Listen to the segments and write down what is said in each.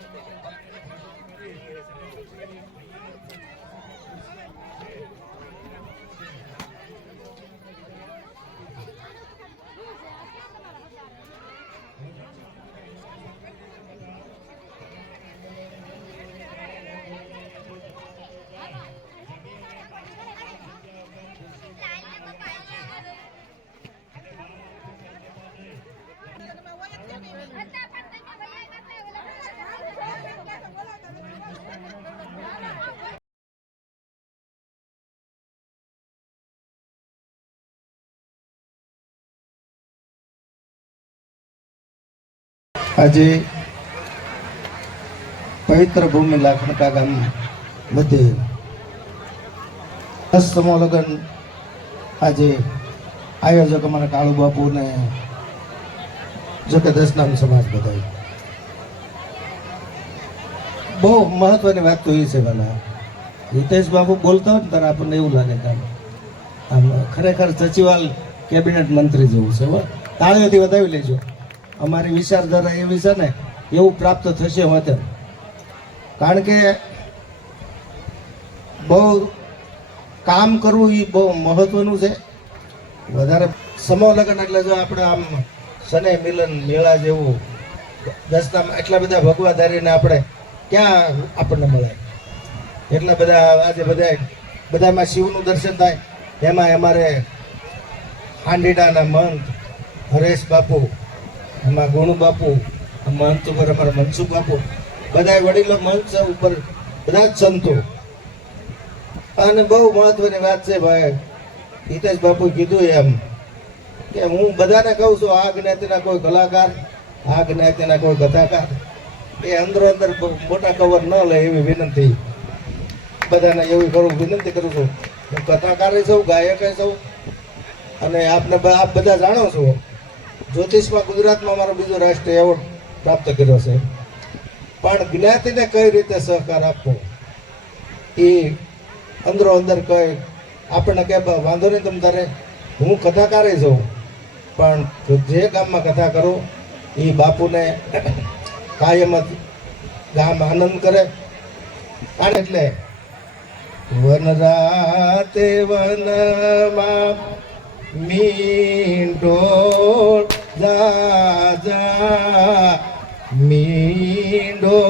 Thank you. આજે પવિત્ર ભૂમિ લાખણકા ગામ બધે દસ લગ્ન આજે આયોજક અમારા કાળુ બાપુ ને જોકે દસ સમાજ બધાય બહુ મહત્વની વાત તો એ છે ભલા હિતેશ બાબુ બોલતા હોય ને ત્યારે આપણને એવું લાગે કે આમ ખરેખર સચિવાલ કેબિનેટ મંત્રી જેવું છે. તાળીઓથી વધાવી લેજો. અમારી વિચારધારા એવી છે ને, એવું પ્રાપ્ત થશે હોતે કારણ કે બહુ કામ કરવું એ બહુ મહત્વનું છે. વધારે સમૂહ લગ્ન એટલે જો આપણે આમ શને મિલન મેળા જેવું દસના એટલા બધા ભગવાધારીને આપણે ક્યાં આપણને મળે? એટલા બધા આજે બધા બધામાં શિવનું દર્શન થાય એમાં અમારે હાંડીડાના મંત, હરેશ બાપુ એમાં ગુણુ બાપુ મંચ ઉપર અમારા મનસુખ બાપુ. બધા વડીલો મંચ ઉપર, બધા જ સંતો. અને બહુ મહત્વની વાત છે ભાઈ, હિતેશ બાપુ કીધું એમ કે હું બધાને કહું છું, આ જ્ઞાતિના કોઈ કલાકાર, આ જ્ઞાતિના કોઈ કથાકાર, એ અંદરો અંદર મોટા કવર ન લે એવી વિનંતી. બધાને એવી કરું, વિનંતી કરું છું. હું કથાકારે છું, ગાયકે છું, અને આપને આપ બધા જાણો છો. જ્યોતિષમાં ગુજરાતમાં મારો બીજો રાષ્ટ્રીય એવોર્ડ પ્રાપ્ત કર્યો છે. પણ જ્ઞાતિને કઈ રીતે સહકાર આપવો? એ અંદરો અંદર કહે આપણને કહે વાંધો નહીં તમ તારે, હું કથાકારે જાઉં પણ જે ગામમાં કથા કરો, એ બાપુને કાયમ જ ગામ આનંદ કરે. અને એટલે વન રાતે વનમાં મીંડોળ જાજા મીંડો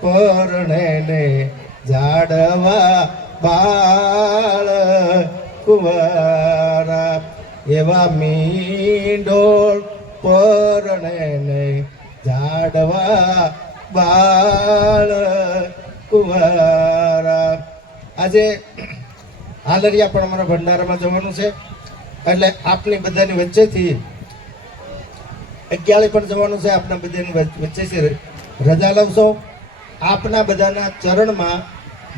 પરણેને જાડવા બાળ કુંવારા. એવા મીંડોળ પરણેને જાડવા બાળ કુંવારા. આજે હાલરિયા પણ અમારા ભંડારામાં જવાનું છે. એટલે આપની બધાની વચ્ચેથી અગિયાળી પણ જવાનું છે આપના બધાની વચ્ચે રજા લવશો આપના બધાના ચરણમાં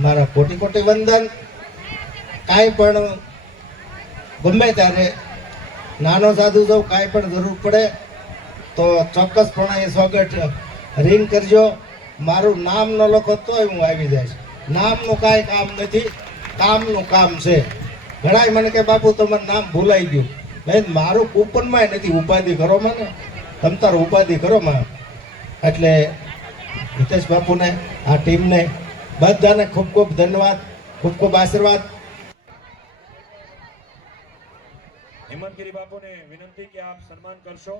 મારા કોટી કોટી વંદન. કાંઈ પણ ગમે ત્યારે નાનો સાધુ જો કાંઈ પણ જરૂર પડે, તો ચોક્કસપણે એ સ્વાગત રિંગ કરજો. મારું નામ ન લખો તોય હું આવી જઈશ. નામનું કાંઈ કામ નથી, કામનું કામ છે. ઘણાય મને કે, બાપુ, તમારું નામ ભૂલાઈ ગયું. મેં મારું કૂપનમાં નથી. ઉપાધિ કરો મને. તમ તાર ઉપાધિ કરો માં. એટલે હિતેશ બાપુને, આ ટીમને બધાને ખૂબ ખૂબ ધન્યવાદ, ખૂબ ખૂબ આશીર્વાદ. હેમંતગીરી બાપુને વિનંતી કે આપ સન્માન કરશો.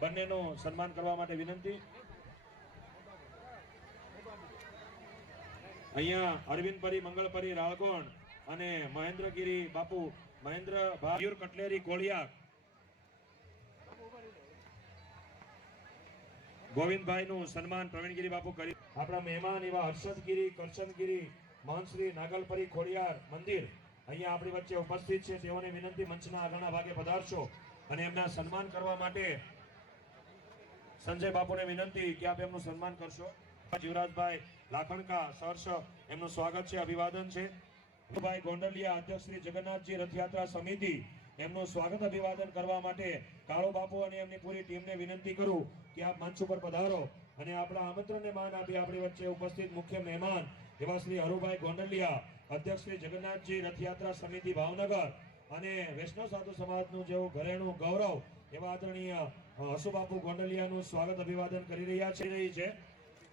બંનેનું સન્માન કરવા માટે વિનંતી. અહીંયા અરવિંદપરી મંગળપરી રાળકોણ અને મહેન્દ્રગીરી બાપુ મહેન્દ્ર ભાયુર કટલેરી કોળિયા ગોવિંદભાઈનું સન્માન પ્રવીણગીરી બાપુ કરી આપણા મહેમાન એવા હર્ષદગીરી કરશનગીરી મહંશ્રી નાગલપરી, ખોડિયાર મંદિર અહીંયા આપણી વચ્ચે ઉપસ્થિત છે. તેઓને વિનંતી મંચના આગળના ભાગે પધારશો અને એમના સન્માન કરવા માટે સંજય બાપુને વિનંતી કે આપ એમનું સન્માન કરશો. જીવરાજભાઈ લાખણકા સહર્ષ એમનું સ્વાગત છે, અભિવાદન છે. ભાઈ ગોંડલિયા, અધ્યક્ષ શ્રી જગન્નાથજી રથયાત્રા સમિતિ એમનું સ્વાગત અભિવાદન કરવા માટે કાળો બાપુ અને એમની પૂરી ટીમને વિનંતી કરું કે આપ મંચ ઉપર પધારો અને આપણા આમંત્રણને માન આપી આપણી વચ્ચે ઉપસ્થિત મુખ્ય મહેમાન એવા શ્રી હરુભાઈ ગોંડલિયા, અધ્યક્ષ શ્રી જગન્નાથજી રથયાત્રા સમિતિ ભાવનગર અને વૈષ્ણવ સાધુ સમાજનું જેવું ઘરેણું ગૌરવ એવા આદરણીય હસુબાપુ ગોંડલિયાનું સ્વાગત અભિવાદન કરી રહ્યા છે. રહી છે.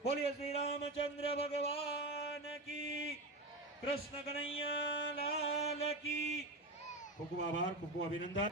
બોલીએ શ્રી રામચંદ્ર ભગવાન કી, કૃષ્ણ કનૈયા લાલ કી ખૂબ ખૂબ આભાર, ખૂબ ખૂબ અભિનંદન.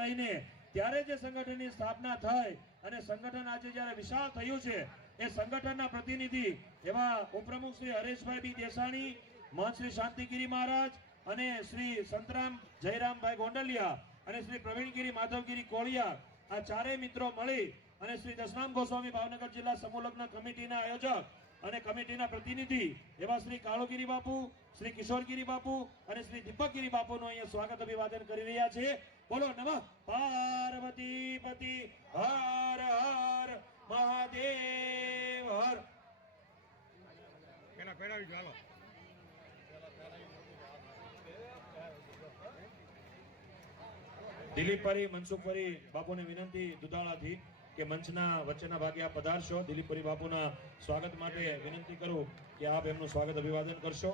લઈને ત્યારે જે સંગઠનની સ્થાપના થઈ અને સંગઠન આજે જ્યારે વિશાળ થયું છે, એ સંગઠનના પ્રતિનિધિ એવા ઉપપ્રમુખ શ્રી હરેશભાઈ બી દેસાણી, મહંત શ્રી શાંતિગીરી મહારાજ અને શ્રી સંતરામ જયરામભાઈ ગોંડલિયા અને શ્રી પ્રવીણગીરી માધવગીરી કોળિયા આ ચારેય મિત્રો મળી અને શ્રી દશરામ ગોસ્વામી ભાવનગર જિલ્લા સમૂહ લગ્ન કમિટીના આયોજક અને કમિટીના પ્રતિનિધિ એવા શ્રી કાળોગીરી બાપુ, શ્રી કિશોરગીરી બાપુ અને શ્રી દીપકગીરી બાપુનું અહીંયા સ્વાગત અભિવાદન કરી રહ્યા છે. બોલો, નમઃ. પાર્વતી પતિ હર હર, મહાદેવ, હર. પેલા પેલા ચાલો દિલીપપરી મનસુખપરી બાપુને વિનંતી દુધાળાથી કે મંચના વચ્ચેના ભાગે આપ પધારશો. દિલીપપરી બાપુના સ્વાગત માટે વિનંતી કરું કે આપ એમનું સ્વાગત અભિવાદન કરશો.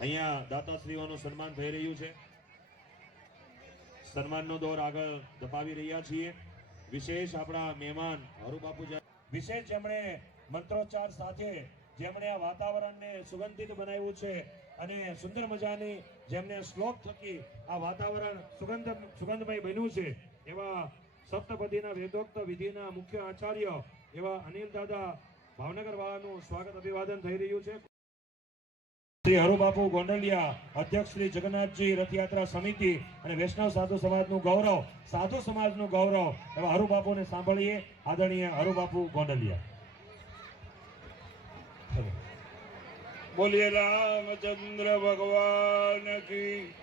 અહીંયા દાતાશ્રીઓનું સન્માન થઈ રહ્યું છે. સન્માનનો દોર આગળ ધપાવી રહ્યા છીએ. વિશેષ આપણા મહેમાન હરુબાપુ વિશેષ જેમણે મંત્રોચ્ચાર સાથે જેમણે આ વાતાવરણને સુગંધિત બનાવ્યું છે અને સુંદર મજાની જેમને શ્લોક થકી આ વાતાવરણ સુગંધ સુગંધમય બન્યું છે, એવા સપ્તપદીના વેદોક્ત વિધિના મુખ્ય આચાર્ય એવા અનિલ દાદા ભાવનગર વાળાનું સ્વાગત અભિવાદન થઈ રહ્યું છે. શ્રી હરુબાપુ ગોંડલિયા, અધ્યક્ષ શ્રી જગન્નાથજી રથયાત્રા સમિતિ અને વૈષ્ણવ સાધુ સમાજનું ગૌરવ, સાધુ સમાજનું ગૌરવ એવા હરુબાપુને સાંભળીએ. આદરણીય હરુબાપુ ગોંડલિયા. બોલીએ રામચંદ્ર ભગવાન કી,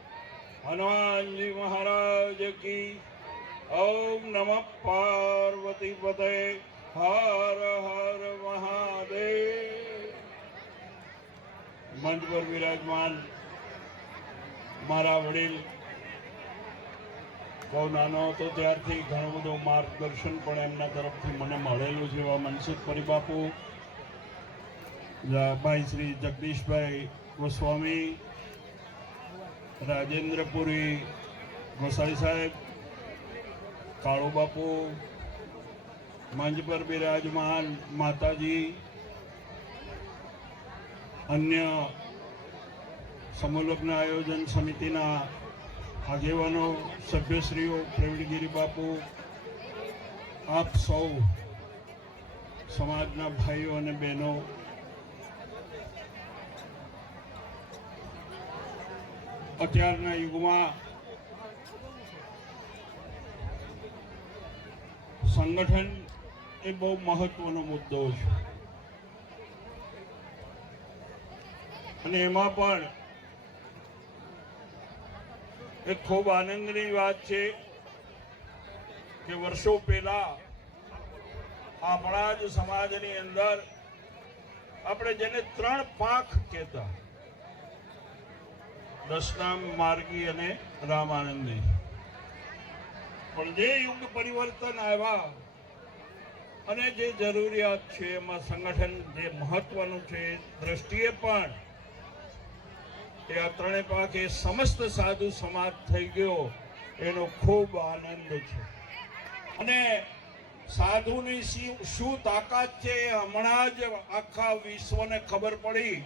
હનુમાનજી મહારાજ કી. ઓમ નમ પાર્વતી પતે હર હર મહાદેવ. મંચ પર વિરાજમાન મારા વડીલ. બહુ નાનો હતો ત્યારથી ઘણું બધું માર્ગદર્શન પણ એમના તરફથી મને મળેલું છે એવા મનસુખ પરિબાપુ. ભાઈ શ્રી જગદીશભાઈ ગોસ્વામી, રાજેન્દ્રપુરી ગોસાઈ સાહેબ કાળુબાપુ મંચ પર બિરાજમાન માતાજી, અન્ય સમુલગ્ન આયોજન સમિતિના આગેવાનો, સભ્યશ્રીઓ, પ્રવીણગીરી બાપુ, આપ સૌ, સમાજના ભાઈઓ અને બહેનો અત્યારના યુગમાં સંગઠન એ બહુ મહત્વનો મુદ્દો છે. અને એમાં પણ એક ખૂબ આનંદની વાત છે કે વર્ષો પહેલા આપણા જ સમાજની અંદર આપણે જેને ત્રણ પાંખ કહેતા. દશનામ માર્ગી અને રામાનંદી. પણ જે યુગ પરિવર્તન આવ્યા અને જે જરૂરિયાત છે, એમાં સંગઠન જે મહત્વનું છે, એ દ્રષ્ટિએ પણ એ આ ત્રણેય પાકે સમસ્ત સાધુ સમાજ થઈ ગયો, એનો ખૂબ આનંદ છે. અને સાધુની શું તાકાત છે એ હમણાં જ આખા વિશ્વને ખબર પડી.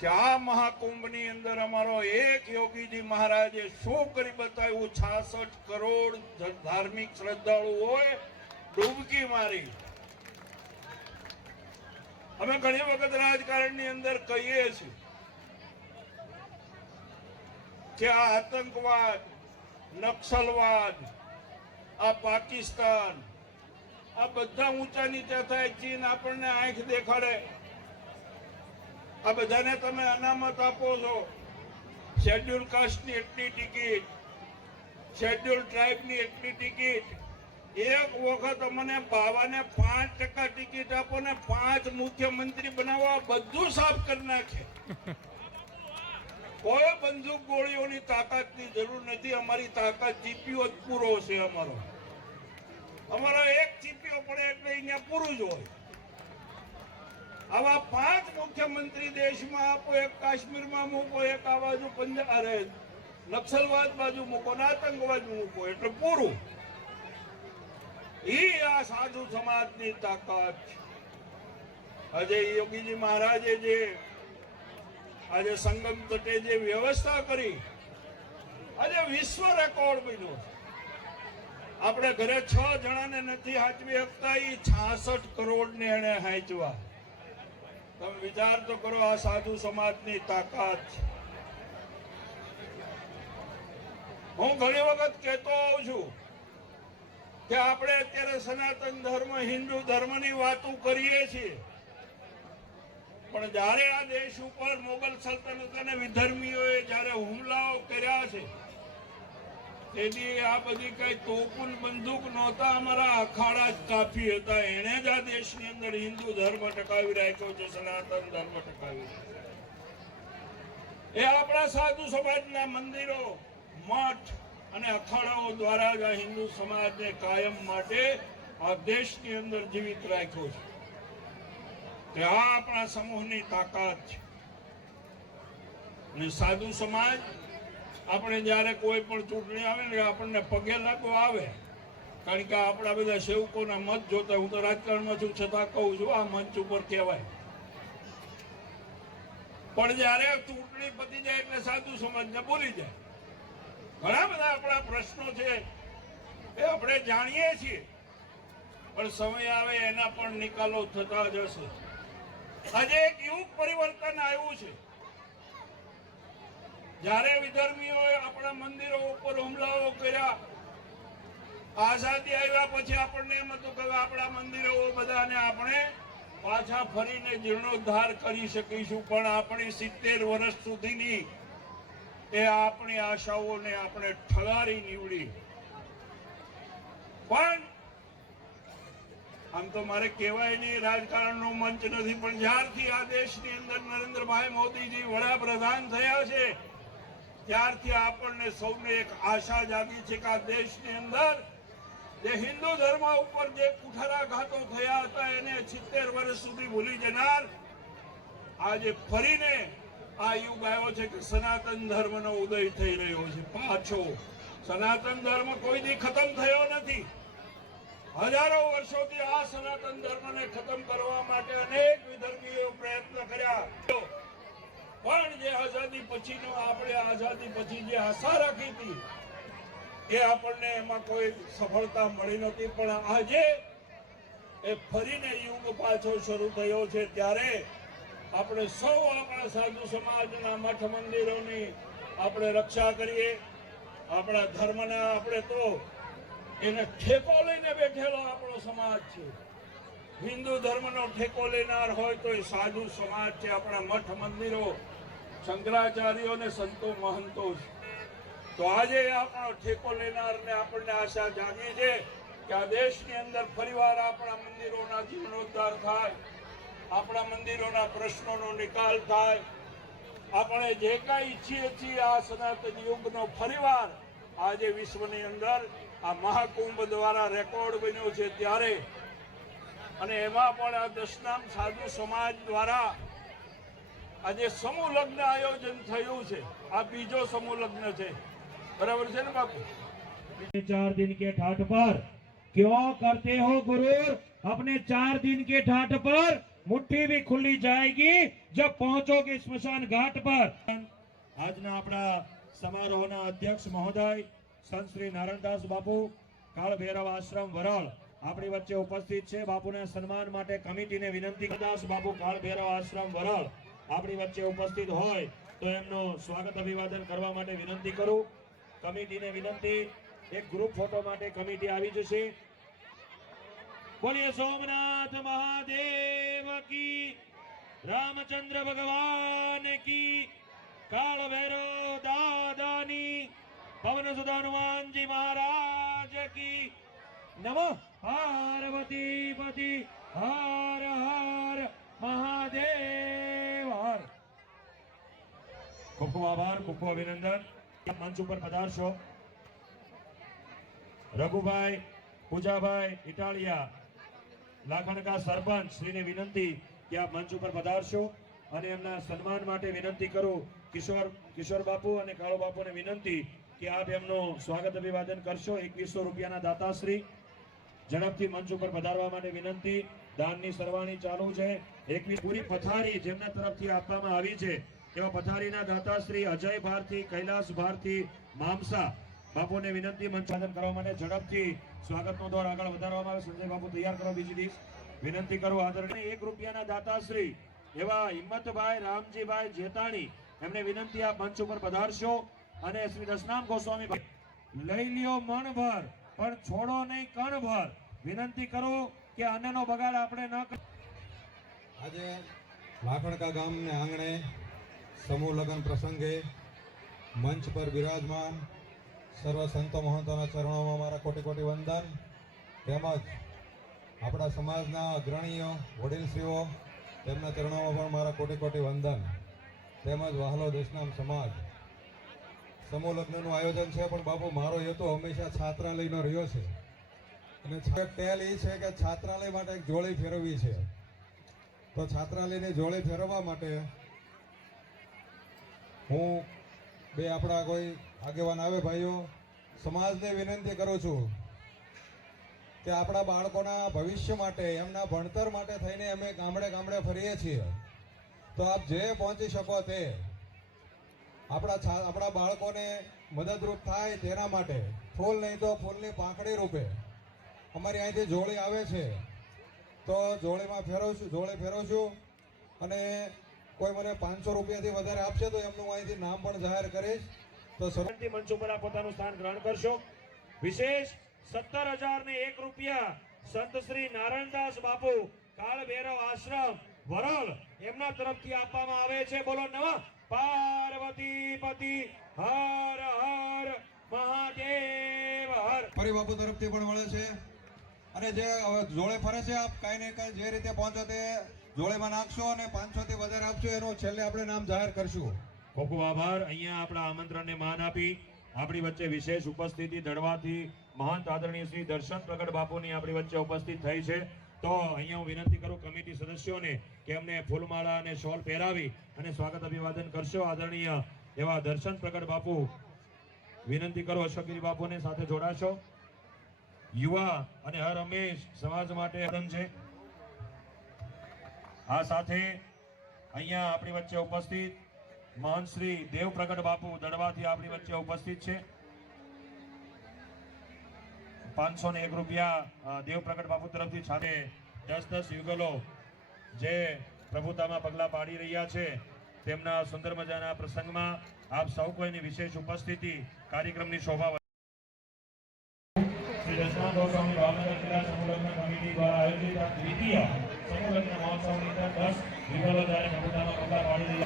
કે આ મહાકુંભની અંદર અમારો એક યોગીજી મહારાજે શું કરી બતાવ્યું? છાસઠ કરોડ ધાર્મિક શ્રદ્ધાળુ હોય, ડૂબકી મારી. અમે ઘણી વખત રાજકારણની અંદર કહીએ છીએ કે આ આતંકવાદ, નક્સલવાદ, આ પાકિસ્તાન, આ બધા ઊંચા નીચા થાય, ચીન આપણને આંખ દેખાડે. આ બધાને તમે અનામત આપો છો. શેડ્યુલ કાસ્ટની એટલી ટિકિટ શેડ્યુલ ટ્રાઇબની એટલી ટિકિટ એક વખત અમને બાવાને પાંચ ટકા ટિકિટ આપો ને પાંચ મુખ્યમંત્રી બનાવવા બધું સાફ કરી નાખે. કોઈ બંદૂક ગોળીઓની તાકાતની જરૂર નથી. અમારી તાકાત ચીપીઓ જ પૂરો છે અમારો. અમારો એક ચીપીઓ પડે એટલે અહીંયા પૂરું જ હોય. આવા પાંચ મુખ્યમંત્રી દેશમાં આપો, એક કાશ્મીરમાં મૂકો, એક આ બાજુ અરે, નક્સલવાદ બાજુ મૂકો, ને આતંકવાદ મૂકો, એટલે પૂરું. ઈ આ સાધુ સમાજની તાકાત આજે યોગીજી મહારાજે જે આજે સંગમ તટે જે વ્યવસ્થા કરી, આજે વિશ્વ રેકોર્ડ બન્યો આપણે ઘરે છ જણાને નથી હાચવી શકતા એ છાસઠ કરોડ ને એને હાંચવા. તમે વિચાર તો કરો આ સાધુ સમાજની તાકાત. હું ઘણી વખત કહેતો આવું છું કે આપણે અત્યારે સનાતન ધર્મ, હિન્દુ ધર્મની વાતો કરીએ છીએ. પણ જ્યારે આ દેશ ઉપર મોગલ સલ્તનત અને વિધર્મીઓએ જ્યારે હુમલાઓ કર્યા છે તેથી આ બધી કઈ તોપુલ બંદૂક નહોતા અમારા અખાડા જ કાફી હતા. એને જ આ દેશની અંદર હિન્દુ ધર્મ ટકાવી રાખ્યો છે, સનાતન ધર્મ ટકાવી એ આપણા સાધુ સમાજના મંદિરો, મઠ અને અખાડાઓ દ્વારા જ આ હિન્દુ સમાજને કાયમ માટે આ દેશની અંદર જીવિત રાખ્યો છે. તે આ આપણા સમૂહની તાકાત છે. અને સાધુ સમાજ આપણે જ્યારે કોઈ પણ ચૂંટણી આવે ને, આપણને પગે લાગો આવે, કારણ કે આપણા બધા સેવકોના મત જોતા હું તો રાજકારણમાં છું, છતાં કહું છું, આ મંચ ઉપર કહેવાય. પણ જ્યારે ચૂંટણી પતી જાય એટલે સાધુ સમાજને બોલી જાય. ઘણા બધા આપણા પ્રશ્નો છે, એ આપણે જાણીએ છીએ, પણ સમય આવે એના પણ નિકાલો થતા જ હશે. આજે એક યુગ પરિવર્તન આવ્યું છે. જ્યારે વિધર્મીઓએ આપણા મંદિરો ઉપર હુમલાઓ કર્યા, આઝાદી આવ્યા પછી આપણને એમ હતું કે આપણા મંદિરો બધાને આપણે પાછા ફરીને જીર્ણોદ્ધાર કરી શકીશું, પણ આપણી સિત્તેર વર્ષ સુધીની એ આપણી આશાઓને આપણે ઠગારી નીવડી. પણ આમ તો મારે કહેવાય નહીં, રાજકારણનો મંચ નથી, પણ જ્યારથી આ દેશની અંદર નરેન્દ્રભાઈ મોદીજી વડાપ્રધાન થયા છે ત્યારથી આપણને સૌને એક આશા જાગી છે કે આ દેશની અંદર જે હિન્દુ ધર્મ ઉપર જે કુઠારાઘાતો થયા હતા એને સિત્તેર વર્ષ સુધી ભૂલી જનાર આજે ફરીને આ યુગ આવ્યો છે કે સનાતન ધર્મનો ઉદય થઈ રહ્યો છે પાછો. સનાતન ધર્મ કોઈ દી ખતમ થયો નથી. હજારો વર્ષોથી આ સનાતન ધર્મને ખતમ કરવા માટે અનેક વિધર્મીઓ પ્રયત્ન કર્યા. પણ જે આઝાદી પછીનો આપણે આઝાદી પછી જે આશા રાખી હતી, એ આપણને એમાં કોઈ સફળતા મળી નહોતી. પણ આજે એ ફરીને યુગ પાછો શરૂ થયો છે ત્યારે આપણે સૌ આપણા સાધુ સમાજના મઠ મંદિરોની આપણે રક્ષા કરીએ. આપણા ધર્મના આપણે તો એને ઠેકો લઈને બેઠેલો આપણો સમાજ છે. હિન્દુ ધર્મનો ઠેકો લેનાર હોય તો એ સાધુ સમાજ છે. આપણા મઠ મંદિરો શંકરાચાર્યો અને સંતો મહંતો તો આજે આપણો ઠેકો લેનારને આપણને આશા જાગી છે કે આ દેશની અંદર ફરીવાર આપણા મંદિરોના જીર્ણોદ્ધાર થાય, આપણા મંદિરોના પ્રશ્નોનો નિકાલ થાય. આપણે જે કાંઈ ઈચ્છીએ છીએ આ સનાતન યુગનો ફરીવાર આજે વિશ્વની અંદર આ મહાકુંભ દ્વારા રેકોર્ડ બન્યો છે ત્યારે. અને એમાં પણ આ દશનામ સાધુ સમાજ દ્વારા આજે સમૂહ લગ્ન આયોજન થયું છે આ બીજો સમૂહ લગ્ન છે બરાબર છે ને બાપુ चार दिन के ठाट पर क्यों करते हो गुरूर अपने चार दिन के ठाट पर मुट्ठी भी खुली जाएगी जब पहुंचोगे स्मशान घाट पर આજના આપણા સમારોહના અધ્યક્ષ મહોદય સંત શ્રી નારાયણદાસ બાપુ કાળ ભૈરવ આશ્રમ વરાળ આપણી વચ્ચે ઉપસ્થિત છે બાપુને સન્માન માટે કમિટીને વિનંતી દાસ બાપુ કાળ ભૈરવ આશ્રમ વરાળ આપણી વચ્ચે ઉપસ્થિત હોય તો એમનું સ્વાગત અભિવાદન કરવા માટે વિનંતી કરું. કમિટીને વિનંતી, એક ગ્રુપ ફોટો માટે કમિટી આવી જશે. બોલીએ, સોમનાથ મહાદેવ કી, રામચંદ્ર ભગવાન કી, કાળ ભૈરવ દાદાની, પવન સુધા હનુમાનજી મહારાજ કી. નમઃ પાર્વતી પતિ, હર હર મહાદેવ. ખૂબ ખૂબ આભાર ખૂબ ખૂબ અભિનંદન. મંચ ઉપર પધારશો. રઘુભાઈ પૂજાભાઈ ઇટાલિયા લાખણકા સરપંચ શ્રીને વિનંતી કે આપ મંચ ઉપર પધારશો અને એમના સન્માન માટે વિનંતી કરું. કિશોર કિશોર બાપુ અને કાળો બાપુને વિનંતી કે આપ એમનું સ્વાગત અભિવાદન કરશો. એકવીસો રૂપિયાના દાતાશ્રી ઝડપથી મંચ ઉપર પધારવા માટે વિનંતી. દાનની સરવાણી ચાલુ છે. એકવીસ પૂરી પથારી જેમના તરફથી આપવામાં આવી છે. એવા પથારીના દાતાશ્રી અજય ભારતી, કૈલાસ ભારતી, મામસા બાપુને વિનંતી મંચાદન કરવા માટે ઝડપથી સ્વાગતનો દોર આગળ વધારવામાં આવે. સંજય બાપુ તૈયાર કરો બીજી ડીશ. વિનંતી કરો આદરણીય. એક રૂપિયાના દાતાશ્રી એવા હિંમતભાઈ રામજીભાઈ જેતાણી, એમને વિનંતી આ મંચ ઉપર પધારશો. અને શ્રી દશનામ ગોસ્વામી લઈ લ્યો મણભર, પણ છોડો નહીં કણભર. વિનંતી કરો કે અન્નનો બગાડ આપણે ન. આજે લાખણકા ગામને આંગણે સમૂહ લગ્ન પ્રસંગે મંચ પર બિરાજમાન સર્વ સંતો મહંતોના ચરણોમાં મારા કોટી કોટી વંદન. તેમજ આપણા સમાજના અગ્રણીઓ, વડીલશ્રીઓ, તેમના ચરણોમાં પણ મારા કોટી કોટી વંદન. તેમજ વહાલો દેશનામ સમાજ. સમૂહ લગ્નનું આયોજન છે, પણ બાપુ, મારો હેતુ હંમેશા છાત્રાલયનો રહ્યો છે. અને પહેલ એ છે કે છાત્રાલય માટે એક જોડી ફેરવવી છે. તો છાત્રાલયની જોડી ફેરવવા માટે હું બે આપણા કોઈ આગેવાન આવે ભાઈઓ, સમાજને વિનંતી કરું છું કે આપણા બાળકોના ભવિષ્ય માટે, એમના ભણતર માટે થઈને અમે ગામડે ગામડે ફરીએ છીએ. તો આપ જે પહોંચી શકો તે આપણા છા, આપણા બાળકોને મદદરૂપ થાય તેના માટે. ફૂલ નહીં તો ફૂલની પાંખડી રૂપે. અમારી અહીંથી જોડી આવે છે. તો જોડેમાં ફેરવશું, જોડે છું અને કોઈ મને પાંચસો રૂપિયાથી વધારે આપશે તો એમનું અહીંથી નામ પણ જાહેર કરીશ. તો વિનંતી મંચ ઉપર આ પોતાનું સ્થાન ગ્રહણ કરશો. વિશેષ સત્તર હજાર ને એક રૂપિયા સંત શ્રી નારાયણદાસ બાપુ કાળ ભૈરવ આશ્રમ વરોલ એમના તરફથી આપવામાં આવે છે. બોલો નવા પાર્વતી પતિ હર હર મહાદેવ હર. ફરી બાપુ તરફથી પણ મળે છે. અને જે જોડે ફરે છે આપ કાંઈ ને કાંઈ જે રીતે પહોંચો તે જોડેમાં નાખશો અને પાંચસોથી વધારે આપશો. એનું છેલ્લે આપણે નામ જાહેર કરશું. ખૂબ ખૂબ આભાર. અહીંયા આપણા આમંત્રણને માન આપી આપણી વચ્ચે વિશેષ ઉપસ્થિતિ ધડવાથી મહંત આદરણીય શ્રી દર્શન પ્રગટ બાપુની આપણી વચ્ચે ઉપસ્થિત થઈ છે. તો અહીંયા હું વિનંતી કરું કમિટી સદસ્યોને કે એમને ફૂલમાળા અને શોલ પહેરાવી અને સ્વાગત અભિવાદન કરશો. આદરણીય એવા દર્શન પ્રગટ બાપુ, વિનંતી કરો અશોકગીરી બાપુને સાથે જોડાશો. યુવા અને હર હંમેશ સમાજ માટે છે. આ સાથે અહીંયા આપણી વચ્ચે ઉપસ્થિત મહંત શ્રી દેવ પ્રગટ બાપુ દડવાથી આપણી વચ્ચે ઉપસ્થિત છે. પાંચસો ને એક રૂપિયા દેવ પ્રગટ બાપુ તરફથી સાથે દસ દસ યુગલો જે પ્રભુતામાં પગલા પાડી રહ્યા છે, તેમના સુંદર મજાના પ્રસંગમાં આપ સૌ કોઈની વિશેષ ઉપસ્થિતિ કાર્યક્રમની શોભા દશનાથ ગોસ્વામી ભાવનગર જિલ્લા સંલગ્ન કમિટી દ્વારા આયોજિત આ દ્વિતીય સંલગ્ન લગ્ન મહોત્સવની અંદર દસ વિભાગો દ્વારા પ્રભુતામાં પગલા પાડી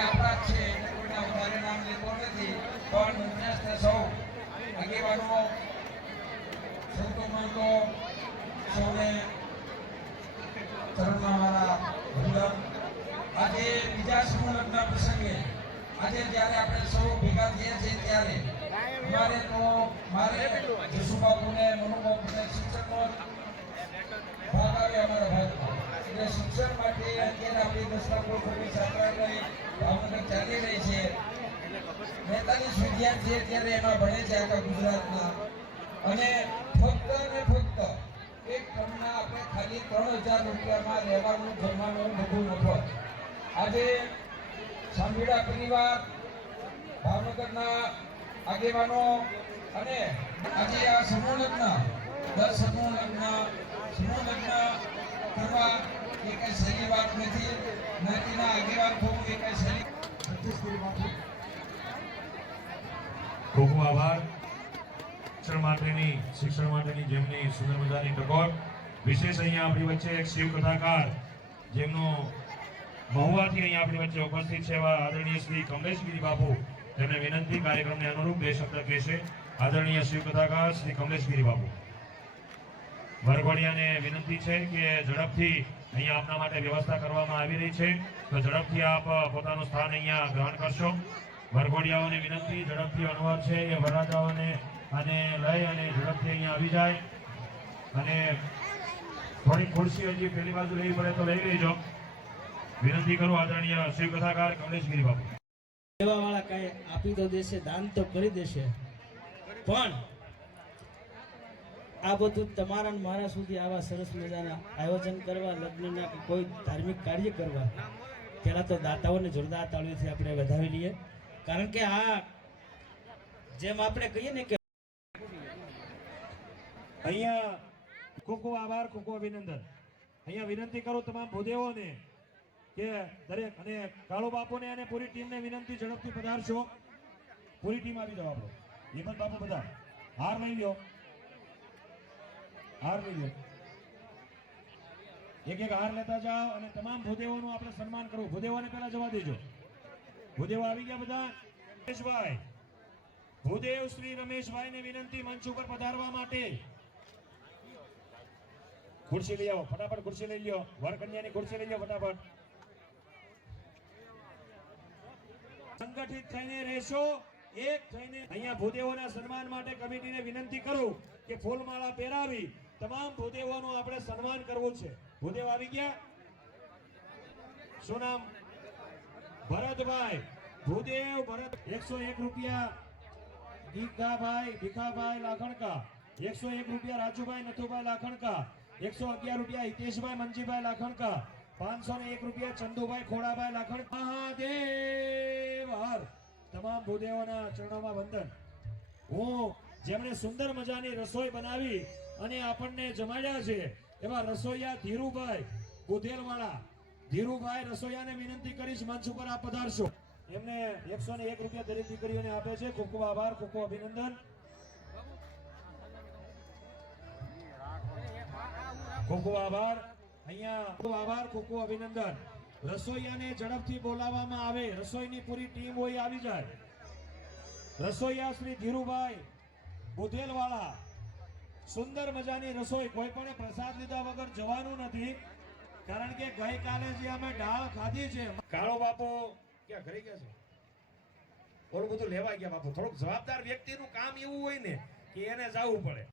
આપણા છે એટલે કોઈના વધારે નામ નથી, પણ મંત્રસ્થ સૌ આગેવાનો સંતો મહંતો સૌને ચરણમાં મારા વંદન આજે બીજા સમૂહ પ્રસંગે, આજે જ્યારે આપણે સૌ ભેગા થઈએ છીએ ત્યારે મારે તો મારે જસુબાબુને મનુબાબુને શિક્ષકનો ભાગ આવે અમારા ભાગમાં. એટલે શિક્ષણ માટે અત્યારે આપણી દસમા ગોળખોડી છાત્રાલય ભાવનગર ચાલી રહી છે. બેતાલીસ વિદ્યાર્થી અત્યારે એમાં ભણે છે આખા ગુજરાતના અને ફક્ત ને ફક્ત એક ટર્મના આપણે ખાલી ત્રણ હજાર રૂપિયામાં રહેવાનું, જમવાનું બધું મફત આજે સાંભીડા પરિવાર ભાવનગરના આગેવાનો અને આજે આ સમૂહ લગ્ન દસ સમૂહ લગ્ન સમૂહ લગ્ન કરવા એ કઈ સહેલી વાત નથી. જ્ઞાતિના આગેવાન થવું એ કઈ સહેલી ખૂબ ખૂબ આભાર. શિક્ષણ માટેની શિક્ષણ માટેની જેમની સુંદર મજાની ટકોર. વિશેષ અહીંયા આપણી વચ્ચે એક શિવ કથાકાર જેમનો મહુવાથી અહીંયા આપણી વચ્ચે ઉપસ્થિત છે એવા આદરણીય શ્રી કમલેશગીરી બાપુ. તેમને વિનંતી કાર્યક્રમને અનુરૂપ બે શબ્દ કહેશે આદરણીય શ્રી કથાકાર શ્રી કમલેશગીરી બાપુ. વરઘોડિયાને વિનંતી છે કે ઝડપથી અહીંયા આપના માટે વ્યવસ્થા કરવામાં આવી રહી છે. તો ઝડપથી આપ પોતાનું સ્થાન અહીંયા ગ્રહણ કરશો. વરઘોડિયાઓને વિનંતી, ઝડપથી અનુવાદ છે એ વરરાજાઓને અને લઈ અને ઝડપથી અહીંયા આવી જાય. અને થોડી ખુરશી હજી પેલી બાજુ લેવી પડે તો લઈ લેજો. વિનંતી કરું આદરણીય શિવ કથાકાર કમલેશગીરી બાપુ. સેવા વાળા કઈ આપી તો દેશે, દાન તો કરી દેશે. પણ આ બધું તમારા મારા સુધી આવા સરસ મજાના આયોજન કરવા, લગ્નના કોઈ ધાર્મિક કાર્ય કરવા, પહેલા તો દાતાઓને જોરદાર તાળીઓથી આપણે વધાવી લઈએ. કારણ કે આ જેમ આપણે કહીએ ને કે અહીંયા ખૂબ ખૂબ આભાર, ખૂબ ખૂબ અભિનંદન. અહીંયા વિનંતી કરું તમામ ભૂદેવોને કે દરેક અને કાળુ બાપુને અને પૂરી ટીમને વિનંતી ઝડપથી પધારશો. પૂરી ટીમ આવી જાઓ આપણો. હિંમત બાપુ બધા. હાર લઈ લ્યો. હાર લઈ લ્યો. એક એક હાર લેતા જાઓ અને તમામ ભૂદેવોનું આપણે સન્માન કરવું. ભૂદેવોને પહેલા જવા દેજો. ભૂદેવો આવી ગયા બધા. રમેશભાઈ. ભૂદેવ શ્રી રમેશભાઈ ને વિનંતી મંચ ઉપર પધારવા માટે. ખુરશી લઈ આવો. ફટાફટ ખુરશી લઈ લ્યો. વરકન્યાની ખુરશી લઈ લો ફટાફટ. સંગઠિત થઈને રહેશો, એક થઈને અહીંયા ભૂદેવોના સન્માન માટે કમિટીને વિનંતી કરું કે ફૂલમાળા પહેરાવી. તમામ ભૂદેવોનું આપણે સન્માન કરવું છે. ભૂદેવ આવી ગયા? શું નામ? ભરતભાઈ. ભૂદેવ, ભરત. એકસો એક રૂપિયા. ગીગાભાઈ ભીખાભાઈ લાખણકા. એકસો એક રૂપિયા રાજુભાઈ નથુભાઈ લાખણકા. એકસો અગિયાર રૂપિયા હિતેશભાઈ મંજીભાઈ લાખણકા. પાંચસો ને એક રૂપિયા ચંદુભાઈ ખોડાભાઈ લાખણ. મહાદેવ! હર. તમામ ભૂદેવોના ચરણોમાં વંદન. હું જેમણે સુંદર મજાની રસોઈ બનાવી અને આપણને જમાડ્યા છે, એવા રસોઈયા ધીરુભાઈ ગોધેલવાળા ધીરુભાઈ રસોઈયાને વિનંતી કરીશ, મંચ ઉપર આપ પધારશો. એમને એકસો ને એક રૂપિયા દરેક દીકરીઓને આપે છે. ખૂબ ખૂબ આભાર, ખૂબ ખૂબ અભિનંદન. ખૂબ ખૂબ આભાર. અહીંયા ખૂબ આભાર, ખૂબ અભિનંદન. રસોઈયાને ઝડપથી બોલાવવામાં આવે. રસોઈની પૂરી ટીમ હોય આવી જાય. રસોઈયા શ્રી ધીરુભાઈ બુધેલવાળા. સુંદર મજાની રસોઈ. કોઈ પણ પ્રસાદ લીધા વગર જવાનું નથી. કારણ કે ગઈકાલે જે અમે ડાળ ખાધી છે, કાળો બાપુ ક્યાં ઘરે ગયા છે? ઓલું બધું લેવા ગયા બાપુ. થોડુંક જવાબદાર વ્યક્તિનું કામ એવું હોય ને કે એને જવું પડે.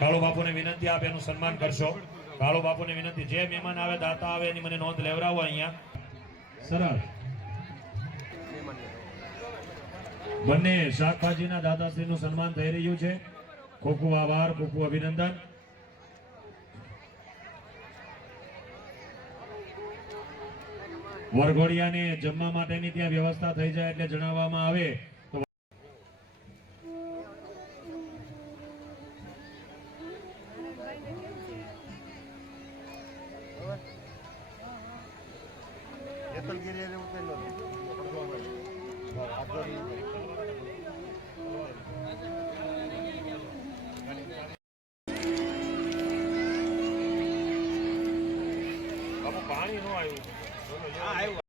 કાળુ બાપુને વિનંતી આપે, એનું સન્માન કરશો. કાળુ બાપુને વિનંતી, જે મહેમાન આવે, દાતા આવે, એની મને નોંધ લેવડાવો અહીંયા. સરળ. બંને શાકભાજીના દાદાશ્રીનું સન્માન થઈ રહ્યું છે. ખૂબ આભાર ખૂબ ખૂબ અભિનંદન વરઘોડિયાને જમવા માટેની ત્યાં વ્યવસ્થા થઈ જાય એટલે જણાવવામાં આવે પાણી નો આવ્યું.